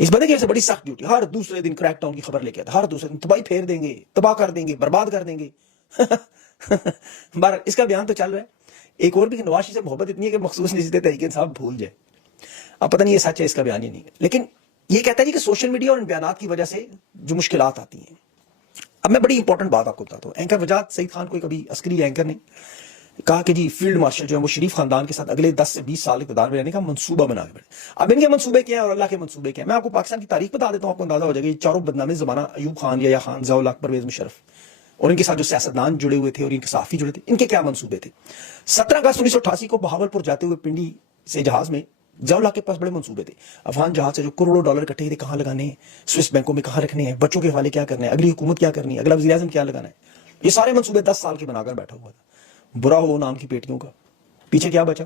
اس بندے کی وجہ سے بڑی سخت ڈیوٹی, ہر دوسرے دن کریک ڈاؤن کی خبر لے کے آتا, ہر دوسرے دن تباہی پھیر دیں گے, تباہ کر دیں گے, برباد کر دیں گے. بہرحال اس کا بیان تو چل رہا ہے. ایک اور بھی کہ نواز شریف سے محبت اتنی ہے کہ مخصوص نشستیں تحریک انصاف بھول جائے. اب پتہ نہیں یہ سچ ہے, اس کا بیان ہی نہیں ہے, لیکن یہ کہتا ہے جی کہ سوشل میڈیا اور ان بیانات کی وجہ سے جو مشکلات آتی ہیں. اب میں بڑی امپورٹنٹ بات آپ کو بتاتا ہوں. اینکر وجاہت سعید خان کوئی کبھی عسکری اینکر نے کہا کہ جی فیلڈ مارشل جو ہے وہ شریف خاندان کے ساتھ اگلے 10 سے 20 سال اقتدار میں رہنے کا منصوبہ بنا کے بیٹھے. اب ان کے منصوبے کیا ہیں اور اللہ کے منصوبے کیا ہیں, میں آپ کو پاکستان کی تاریخ بتا دیتا ہوں, آپ کو اندازہ ہو جائے گا. یہ چاروں بدنام زمانہ ایوب خان, یحییٰ خان, ضیاء الحق, پرویز مشرف اور ان کے ساتھ جو سیاستدان جڑے ہوئے تھے اور ان کے صحافی جڑے تھے, ان کے کیا منصوبے تھے. 17 اگست 1988 کو بہاولپور جاتے ہوئے پنڈی سے جہاز میں ضیاء الحق کے پاس بڑے منصوبے تھے. افغان جہاز سے جو کروڑوں ڈالر اکٹھے تھے کہاں لگانے ہیں, سوئس بینکوں میں کہاں رکھنے ہیں, بچوں کے حوالے کیا کرنا ہے, اگلی حکومت کیا کرنی ہے, اگلا وزیر اعظم کیا لگانا ہے, یہ سارے منصوبے 10 سال کے بنا کر بیٹھا ہوا تھا. برا ہو نام کی بیٹیوں کا, پیچھے کیا بچا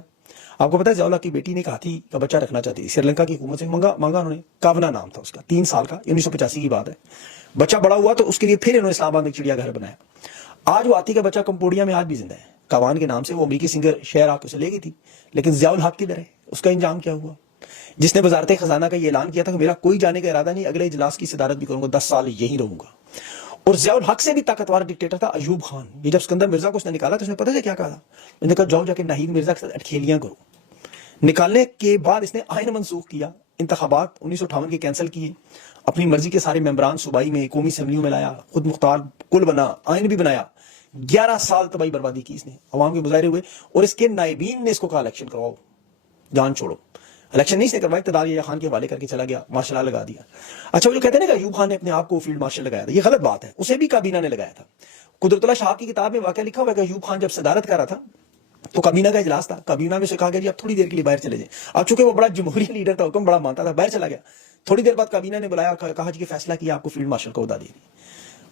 آپ کو پتا ہے. ضیاء الحق کی بیٹی نے ایک ہاتھی کا بچہ رکھنا چاہتی تھی, سری لنکا کی حکومت سے مانگا انہوں نے. کاونا نام تھا اس کا, 3 سال کا, 1985 کی بات ہے. بچہ بڑا ہوا تو اس کے لیے پھر انہوں نے اسلام آباد میں چڑیا گھر بنایا. آج وہ ہاتھی کا بچہ کمبوڈیا میں آج بھی زندہ ہے, کاوان کے نام سے. وہ امریکی سنگر شہر آ کے اسے لے گئی تھی, لیکن ضیاء الحق کدھر ہے, اس کا انجام کیا ہوا, جس نے وزارت خزانہ کا یہ اعلان کیا تھا کہ میرا کوئی جانے کا ارادہ نہیں, اگلے اجلاس کی صدارت بھی کروں گا, 10 سال یہی رہوں گا. اور ضیاء الحق سے بھی طاقتور ڈکٹیٹر تھا ایوب خان. یہ جب اسکندر مرزا کو اس نے نکالا تو اس نے پتہ ہے کیا کہا تھا, اس نے کہا جاؤ جا کے ناہید مرزا کے ساتھ اٹکھیلیاں کرو. نکالنے کے بعد اس نے آئین منسوخ کیا, انتخابات 1958 کے کینسل کیے, اپنی مرضی کے سارے ممبران صوبائی میں قومی اسمبلیوں میں لایا, خود مختار کل بنا, آئین بھی بنایا. 11 سال تباہی بربادی کی اس نے, عوام کے مظاہرے ہوئے اور اس کے نائبین نے اس کو کہا الیکشن کرواؤ, جان چھوڑو. الیکشن نہیں اس نے کروایا, اقتدار یحییٰ خان کے حوالے کر کے چلا گیا, مارشل لا لگا دیا. اچھا وہ جو کہتے ہیں نا کہ ایوب خان نے اپنے آپ کو فیلڈ مارشل لگایا تھا, یہ غلط بات ہے, اسے بھی کابینہ نے لگایا تھا. قدرت اللہ شہاب کی کتاب میں واقعہ لکھا ہوا ہے کہ ایوب خان جب صدارت کر رہا تھا تو کابینہ کا اجلاس تھا, کابینہ میں سے کہا گیا جی آپ تھوڑی دیر کے لیے باہر چلے جائیں. اب چونکہ وہ بڑا جمہوری لیڈر تھا, حکم بڑا مانتا تھا, باہر چلا گیا. تھوڑی دیر بعد کابینہ نے بلایا, کہا جی کہ فیصلہ کیا آپ کو فیلڈ مارشل کا عہدہ دے دیا.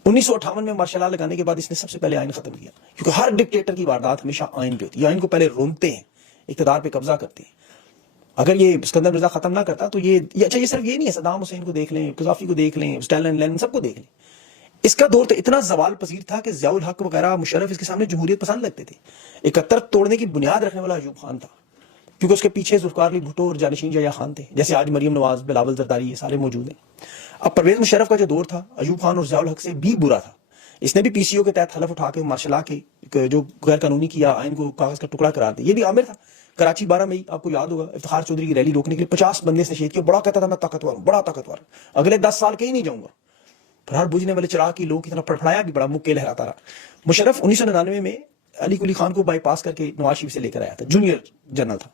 1958 میں مارشل لا لگانے کے بعد اس نے سب سے پہلے آئین ختم کیا, کیونکہ ہر ڈکٹیٹر کی واردات ہمیشہ آئین پہ ہوتی ہے. آئین کو پہلے رونتے ہیں, اقتدار پہ قبضہ کرتے ہیں. اگر یہ اسکندر مرزا ختم نہ کرتا تو یہ اچھا یہ صرف یہ نہیں ہے, صدام حسین کو دیکھ لیں, قذافی کو دیکھ لیں, اسٹالن لینن سب کو دیکھ لیں. اس کا دور تو اتنا زوال پذیر تھا کہ ضیاء الحق وغیرہ مشرف اس کے سامنے جمہوریت پسند لگتے تھے. 71 توڑنے کی بنیاد رکھنے والا ایوب خان تھا, کیونکہ اس کے پیچھے ذوالفقار علی بھٹو اور جانشین یحییٰ خان تھے, جیسے آج مریم نواز, بلاول زرداری, یہ سارے موجود ہیں. اب پرویز مشرف کا جو دور تھا ایوب خان اور ضیاء الحق سے بھی برا تھا. اس نے بھی پی سی او کے تحت حلف اٹھا کے مارشل لا کے جو غیر قانونی کیا, آئین کو کاغذ کا ٹکڑا قرار دیا. یہ بھی عامر تھا. کراچی 12 مئی آپ کو یاد ہوگا, افتخار چودھری کی ریلی روکنے کے لیے 50 بندے سے شہید کیا. بڑا کہتا تھا میں طاقتور ہوں, بڑا طاقتور, اگلے 10 سال کہیں نہیں جاؤں گا. فرار بوجھنے والے چراغ کی لوگ کی طرح پڑپڑایا بھی, بڑا مکے لہراتا رہا. مشرف 1999 میں علی قلی خان کو بائی پاس کر کے نواز شریف سے لے کر آیا تھا, جونیئر جنرل تھا.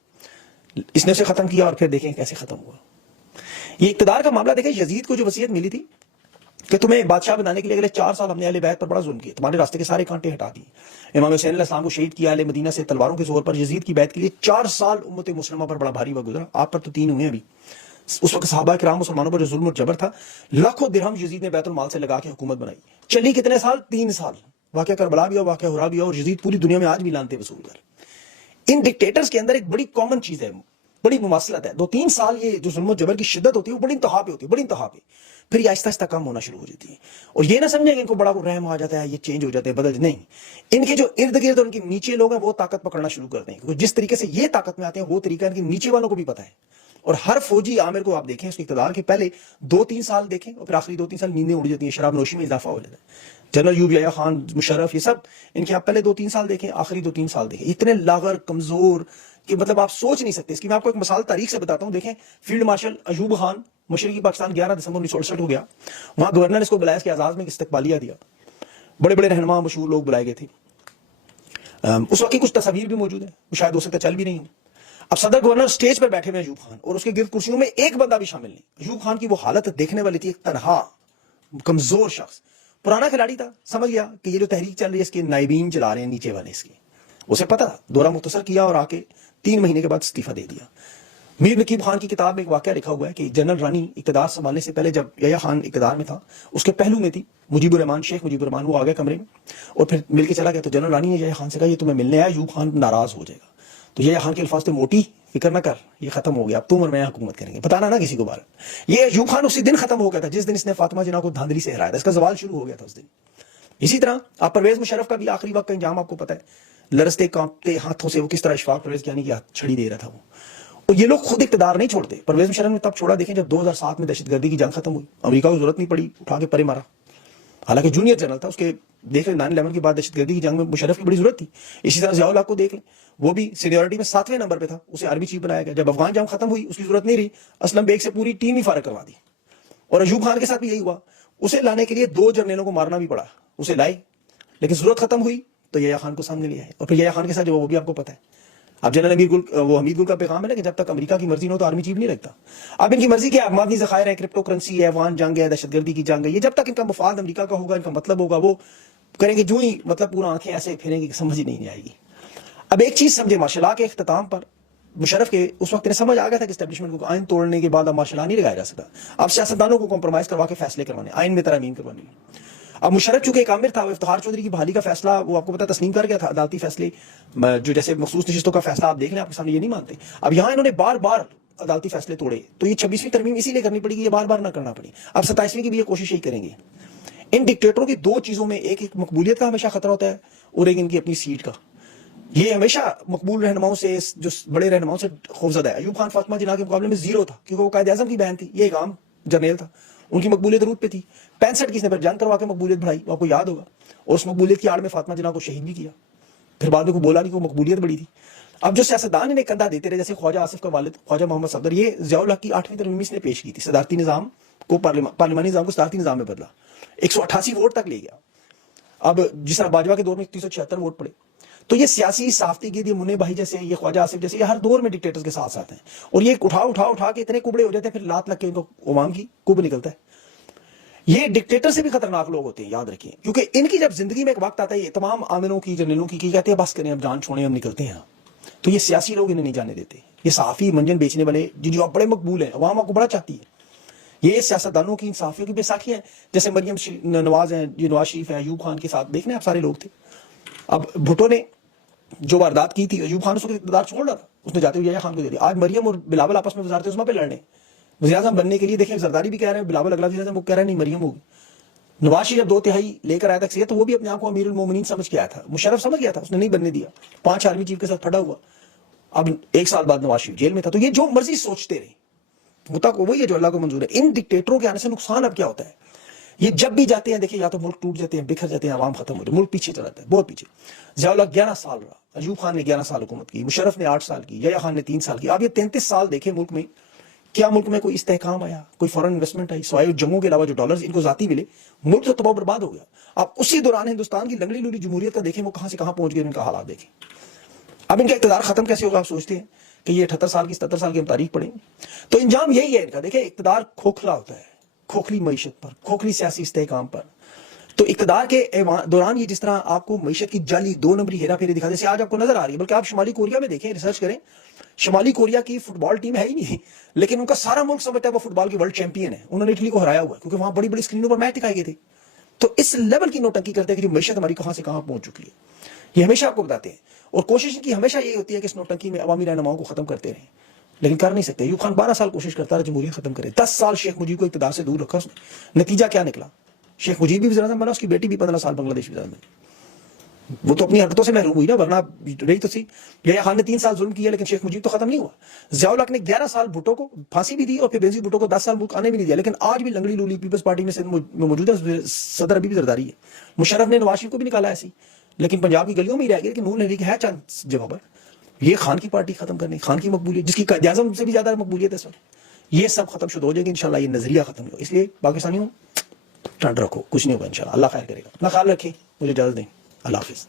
اس نے اسے ختم کیا اور پھر دیکھیں کیسے ختم ہوا. یہ اقتدار کا معاملہ دیکھیں, یزید کو جو وصیت ملی تھی کہ تمہیں بادشاہ بنانے کے لیے اگلے 4 سال ہم نے اہل بیت پر بڑا ظلم کیا, تمہارے راستے کے سارے کانٹے ہٹا دیے. امام حسین علیہ السلام کو شہید کیا اہل مدینہ سے تلواروں کے زور پر. یزید کی بیعت کے لیے 4 سال امت مسلمہ پر بڑا بھاری وقت گزرا. آپ پر تو 3 ہوئے ابھی. اس وقت صحابہ کرام مسلمانوں پر جو ظلم اور جبر تھا, لاکھوں درہم یزید نے بیت المال سے لگا کے حکومت بنائی. چلی کتنے سال؟ 3 سال. واقعہ کربلا بھی ہوا, واقعہ ہرا بھی ہوا, اور یزید پوری دنیا میں آج بھی لانتے وصول کر. ان ڈکٹیٹرز کے اندر ایک بڑی کامن چیز ہے, بڑی مماثلت ہے. 2-3 سال یہ جو ظلم و جبر کی شدت ہوتی ہے وہ بڑی انتہا پہ ہوتی ہے, بڑی انتہا پہ. پھر یہ آہستہ آہستہ کم ہونا شروع ہو جاتی ہے. اور یہ نہ سمجھیں کہ ان کو بڑا رحم آ جاتا ہے, یہ چینج ہو جاتے ہیں, بدل نہیں. ان کے جو ارد گرد اور ان کے نیچے لوگ ہیں وہ طاقت پکڑنا شروع کرتے ہیں, کیونکہ جس طریقے سے یہ طاقت میں آتے ہیں وہ طریقہ ان کے نیچے والوں کو بھی پتا ہے. اور ہر فوجی عامر کو آپ دیکھیں, اس کے اقتدار کے پہلے 2-3 سال دیکھیں اور پھر آخری 2-3 سال نیندیں اڑ جاتی ہیں, شراب نوشی میں اضافہ ہو جاتا ہے. جنرل ایوب, یحییٰ خان, مشرف, یہ سب ان کے آپ پہلے 2-3 سال دیکھیں, آخری 2-3 سال دیکھیں, اتنے لاغر, کمزور کہ مطلب آپ سوچ نہیں سکتے. اس کی میں آپ کو ایک مثال تاریخ سے بتاتا ہوں. دیکھیں فیلڈ مارشل ایوب خان مشرقی پاکستان 11 دسمبر 1968 کو گیا. وہاں گورنر اس کو بلایا, اس کے اعزاز میں استقبالیہ دیا. بڑے بڑے رہنما مشہور لوگ بلائے گئے تھے. اس وقت کی کچھ تصاویر بھی موجود ہیں, شاید ہو سکتا چل بھی نہیں ہوں. اب صدر گورنر سٹیج پر بیٹھے ہوئے ایوب خان, اور اس کے گرد کرسیوں میں ایک بندہ بھی شامل نہیں. ایوب خان کی وہ حالت دیکھنے والی تھی, ایک تنہا کمزور شخص, پرانا کھلاڑی تھا. سمجھ گیا کہ یہ جو تحریک چل رہی ہے اس کے نائبین چلا رہے ہیں نیچے والے اس کے. اسے پتا تھا, دورہ مختصر کیا اور آ کے 3 مہینے کے بعد استعفیٰ دے دیا. میر نقیب خان کی کتاب میں ایک واقعہ لکھا ہوا ہے کہ جنرل رانی اقتدار سنبھالنے سے پہلے جب یحییٰ خان اقتدار میں تھا, اس کے پہلو میں تھی مجیب الرحمان, شیخ مجیب الرحمان. وہ آ گیا کمرے میں اور پھر مل کے چلا گیا. تو جنرل رانی نے یحییٰ خان سے کہا یہ تمہیں ملنے آیا, ایوب خان ناراض ہو جائے گا. تو یحییٰ خان کے الفاظ تھے, موٹی فکر نہ کر, یہ ختم ہو گیا, اب تم اور میں حکومت کریں گے, بتانا نہ کسی کو بار. یہ ایوب خان اسی دن ختم ہو گیا تھا جس دن اس نے فاطمہ جناح کو دھاندلی سے ہرایا تھا. اس کا زوال شروع ہو گیا تھا اس دن. اسی طرح آپ پرویز مشرف کا بھی آخری وقت کا انجام آپ کو پتا ہے, لرزتے کانپتے ہاتھوں سے وہ کس طرح اشفاق پرویز کی یعنی کہ چھڑی دے رہا تھا. وہ اور یہ لوگ خود اقتدار نہیں چھوڑتے. پرویز مشرف نے تب چھوڑا, دیکھیں جب 2007 میں دہشت گردی کی جنگ ختم ہوئی, امریکہ کو ضرورت نہیں پڑی, اٹھا کے پرے مارا. حالانکہ جونیئر جنرل تھا, اس کے دیکھ لیں 9/11 کے بعد دہشت گردی کی جنگ میں مشرف کی بڑی ضرورت تھی. اسی طرح ضیاء الحق کو دیکھ لیں, وہ بھی سینیورٹی میں 7ویں نمبر پہ تھا, اسے آرمی چیف بنایا گیا. جب افغان جنگ ختم ہوئی اس کی ضرورت نہیں رہی, اسلم بیگ سے پوری ٹیم ہی فارغ کروا دی. اور ایوب خان کے ساتھ بھی یہی ہوا, اسے لانے کے لیے 2 جرنیلوں کو مارنا بھی پڑا, اسے لائے, لیکن ضرورت ختم ہوئی تو یحییٰ خان کو سامنے لے آئے. اور پھر یحییٰ خان کے ساتھ جو وہ بھی آپ کو پتہ ہے. اب جنرل حمید گل کا پیغام ہے نا کہ جب تک امریکہ کی مرضی نہ ہو تو آرمی چیف نہیں رکھتا. اب ان کی مرضی کیا ہے, مادی ذخائر ہے, کرپٹو کرنسی ہے, افغان جنگ ہے, دہشت گردی کی جنگ ہے, یہ جب تک ان کا مفاد امریکہ کا ہوگا, ان کا مطلب ہوگا, وہ کریں گے. جو ہی مطلب پورا آنکھیں ایسے پھیریں گے کہ سمجھ ہی نہیں آئے گی. اب ایک چیز سمجھے, مارشل لا کے اختتام پر مشرف کے اس وقت انہیں سمجھ آ گیا تھا کہ اسٹیبلشمنٹ کو آئین توڑنے کے بعد اب مارشل لا نہیں لگایا جا سکتا, اب سیاستدانوں کو کمپرومائز کروا کے فیصلے کروانے, آئین میں ترامیم کروانی. اب مشرف چونکہ ایک عامر تھا, وہ افتخار چودھری کی بحالی کا فیصلہ وہ آپ کو پتہ تسلیم کر گیا تھا. عدالتی فیصلے جو جیسے مخصوص نشستوں کا فیصلہ آپ دیکھ لیں, آپ کے سامنے یہ نہیں مانتے. اب یہاں انہوں نے بار بار عدالتی فیصلے توڑے, تو یہ 26ویں ترمیم اسی لیے کرنی پڑی کہ یہ بار بار نہ کرنا پڑی. اب 27ویں کی بھی یہ کوشش ہی کریں گے. ان ڈکٹیٹروں کی 2 چیزوں میں ایک مقبولیت کا ہمیشہ خطرہ ہوتا ہے, اور ایک ان کی اپنی سیٹ کا. یہ ہمیشہ مقبول رہنماؤں سے, جو بڑے رہنماؤں سے خوفزدہ ہے. ایوب خان فاطمہ جناح کے مقابلے میں 0 تھا, کیونکہ وہ قائد اعظم کی بہن تھی, یہ ایک عام جرنیل تھا, ان کی مقبولیت روٹ پہ تھی. 65 کی اس نے پھر جنگ کروا کے مقبولیت بڑھائی, وہ آپ کو یاد ہوگا, اور اس مقبولیت کی آڑ میں فاطمہ جناح کو شہید بھی کیا. پھر بعد میں کوئی بولا نہیں کہ وہ مقبولیت بڑی تھی. اب جو سیاستدان انہیں کندھا دیتے رہے, جیسے خواجہ آصف کا والد خواجہ محمد صفدر, یہ ضیاء الحق کی 8ویں ترمیم اس نے پیش کی تھی. صدارتی نظام کو پارلیمانی نظام کو صدارتی نظام میں بدلا, 188 ووٹ تک لے گیا. اب جس طرح باجوہ کے دور میں 376 ووٹ پڑے, تو یہ سیاسی صافتی گید, یہ منع بھائی جیسے, یہ خواجہ آصف جیسے, یہ ہر دور میں ڈکٹیٹرز کے ساتھ ساتھ ہیں. اور یہ اٹھا کے اتنے کبڑے ہو جاتے ہیں, پھر لات لگ کے ان کو عوام کی کب نکلتا ہے. یہ ڈکٹیٹر سے بھی خطرناک لوگ ہوتے ہیں, یاد رکھیں, کیونکہ ان کی جب زندگی میں ایک وقت آتا ہے, یہ تمام عاملوں کی, جرنیلوں کی کہتے ہیں بس کریں اب جان چھوڑیں, ہم نکلتے ہیں. تو یہ سیاسی لوگ انہیں نہیں جانے دیتے. یہ صحافی, منجن بیچنے والے, جو بڑے مقبول ہیں, عوام آپ کو بڑا چاہتی ہے, یہ سیاستدانوں کی, صحافیوں کی بیساکھی ہیں. جیسے مریم نواز ہیں, یہ نواز شریف ہیں, ایوب خان کے ساتھ دیکھنے آپ سارے لوگ تھے. اب بھٹو نے جو واردات کی تھی, ایوب خان اس کو اقتدار چھوڑ رہا تھا, اس نے جاتے ہوئے یحییٰ خان کو دے دیا. آج مریم اور بلاول آپس میں وزارت عظمیٰ پہ لڑنے, وزیر اعظم بننے کے لیے. دیکھیں زرداری بھی کہہ رہے ہیں, بلاول اگلا وزیر اعظم, وہ کہہ رہے ہیں نہیں مریم ہوگی. نواز شریف جب 2/3 لے کر آیا تھا تو وہ بھی اپنے آپ کو امیر المومنین سمجھ کے آیا تھا. مشرف سمجھ گیا تھا, اس نے نہیں بننے دیا, 5 آرمی چیف کے ساتھ پھڑا ہوا. اب 1 سال بعد نواز شریف جیل میں تھا. تو یہ جو مرضی سوچتے رہے, ہوتا کو وہی ہے جو اللہ کو منظور ہے. ان ڈکٹیٹروں کے آنے سے نقصان اب کیا ہوتا ہے, یہ جب بھی جاتے ہیں, دیکھیں یا تو ملک ٹوٹ جاتے ہیں, بکھر جاتے ہیں, عوام ختم ہو جاتے ہیں, ملک پیچھے چلا جاتا ہے, بہت پیچھے. ضیاء الحق 11 سال رہا, ایوب خان نے 11 سال حکومت کی, مشرف نے 8 سال کی, یحییٰ خان نے 3 سال کی. اب یہ 33 سال دیکھیں ملک میں, کیا ملک میں کوئی استحکام آیا, کوئی فورن انویسٹمنٹ آئی, سوائے جنگوں کے علاوہ جو ڈالرز ان کو ذاتی ملے, ملک تو تباہ برباد ہو گیا. اب اسی دوران ہندوستان کی لنگڑی لولی جمہوریت کا دیکھیں وہ کہاں سے کہاں پہنچ گئے, ان کا حالات دیکھیں. اب ان کا اقتدار ختم کیسے ہوگا, آپ سوچتے ہیں کہ یہ 78 سال کی 77 سال کی ہم تاریخ پڑھیں, تو انجام یہی ہے ان کا. دیکھیں اقتدار کھوکھلا ہوتا ہے, کھوکھلی معیشت پر, کھوکھلی سیاسی استحکام پر. تو اقتدار کے دوران یہ جس طرح آپ کو معیشت کی جعلی 2 نمبری ہیرا پھیری دکھا, جیسے آج آپ کو نظر آ رہی ہے. بلکہ آپ شمالی کوریا میں دیکھیں, ریسرچ کریں, شمالی کوریا کی فٹ بال ٹیم ہے ہی نہیں, لیکن ان کا سارا ملک سمجھتا ہے وہ فٹ بال کی ورلڈ چیمپئن ہے. انہوں نے اٹلی کو ہرایا ہوا ہے, کیونکہ وہاں بڑی بڑی اسکرینوں پر میچ دکھائے گئے تھے. تو اس لیول کی نوٹنکی کرتے ہیں کہ جو معیشت ہماری کہاں سے کہاں پہنچ چکی ہے, یہ ہمیشہ آپ کو بتاتے ہیں. اور کوشش کی ہمیشہ یہی ہوتی ہے کہ اس نوٹنکی میں عوامی رہنماؤں کو ختم کرتے رہیں, لیکن کر نہیں سکتے. ایوب خان 12 سال کوشش کرتا رہا جمہوریت ختم کرے, 10 سال شیخ مجیب کو اقتدار سے دور رکھا اس نے. نتیجہ کیا نکلا, شیخ مجیب بھی وزیر اعظم بنا, اس کی بیٹی بھی 15 سال بنگلہ دیش وزیر اعظم بنی. وہ تو اپنی حرکتوں سے محروم ہوئی نا, ورنہ رہی تو سی. یحییٰ خان نے 3 سال ظلم کیا, لیکن شیخ مجیب تو ختم نہیں ہوا. ضیاء الحق نے 11 سال بھٹو کو پھانسی بھی دی, اور پھر بینظیر بھٹو کو 10 سال ملک آنے بھی نہیں دیا. لیکن آج بھی لنگڑی لولی پیپلز پارٹی میں موجود ہے, صدر ابھی بھی زرداری ہے. مشرف نے نواز شریف کو بھی نکالا ایسی, لیکن پنجاب کی گلیوں میں ہی رہ گئے. لیکن نور نبی ہے چند جگہ پر. یہ خان کی پارٹی ختم کرنے, خان کی مقبولیت, جس کی قائد اعظم سے بھی زیادہ مقبولیت ہے اس وقت, یہ سب ختم شد ہو جائے گی انشاءاللہ. یہ نظریہ ختم ہو. اس لیے پاکستانیوں ٹھنڈ رکھو, کچھ نہیں ہوگا انشاءاللہ, اللہ خیر کرے گا. اپنا خیال رکھیں, مجھے اجازت دیں, اللہ حافظ.